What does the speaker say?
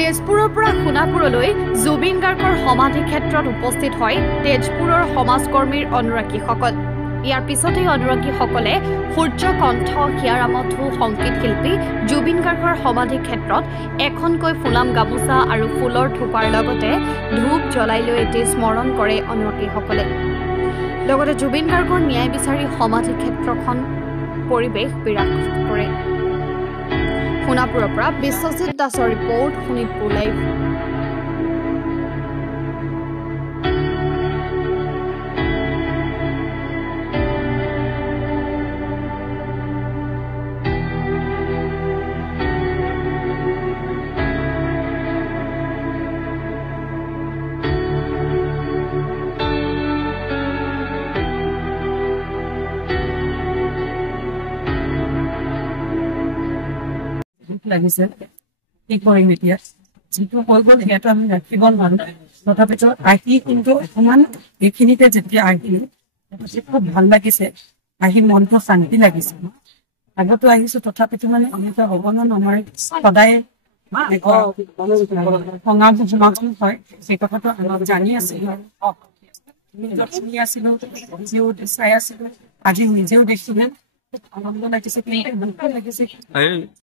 তেজপুৰৰ পৰা সোণাপুৰলৈ জুবিন গাৰ্গৰ সমাধি ক্ষেত্ৰত উপস্থিত হয় তেজপুৰৰ সমাজকৰ্মীৰ অনুৰাগীসকল। ইয়াৰ পিছতে অনুৰাগীসকলে সূৰ্যকণ্ঠ হিয়াৰামঠু সংগীত শিল্পী জুবিন গাৰ্গৰ সমাধি ক্ষেত্ৰত এখনকৈ ফুলাম গামোচা আৰু ফুলৰ থোপাৰ লগতে ধূপ জ্বলাই লৈ এটি স্মৰণ কৰে অনুৰাগীসকলে। লগতে জুবিন গাৰ্গৰ ন্যায় বিচাৰি সমাধি ক্ষেত্ৰখন পৰিৱেশ বিৰাজ কৰে। সোণাপুৰৰ পৰা বিশ্বজিৎ দাসৰ ৰিপৰ্ট, শোণিতপুৰ লাইভ। লাগিছে কি কৰিম এতিয়া, যিটো হৈ গ'ল সেইটো আমি ৰাখিব নোৱাৰো। তথাপিতো আহি কিন্তু অকমান এইখিনিতে যেতিয়া আহিলো খুব ভাল লাগিছে, আহি মনটো শান্তি লাগিছে। আগতো আহিছো তথাপিতো মানে এনেকুৱা হ'ব ন, আমাৰ সদায় সমাগম হয় সেই কথাটো আমি জানি আছিলো, শুনি আছিলো, নিজেও চাই আছিলো, আজি নিজেও দেখিলে আনন্দ লাগিছে, কিন্তু লাগিছে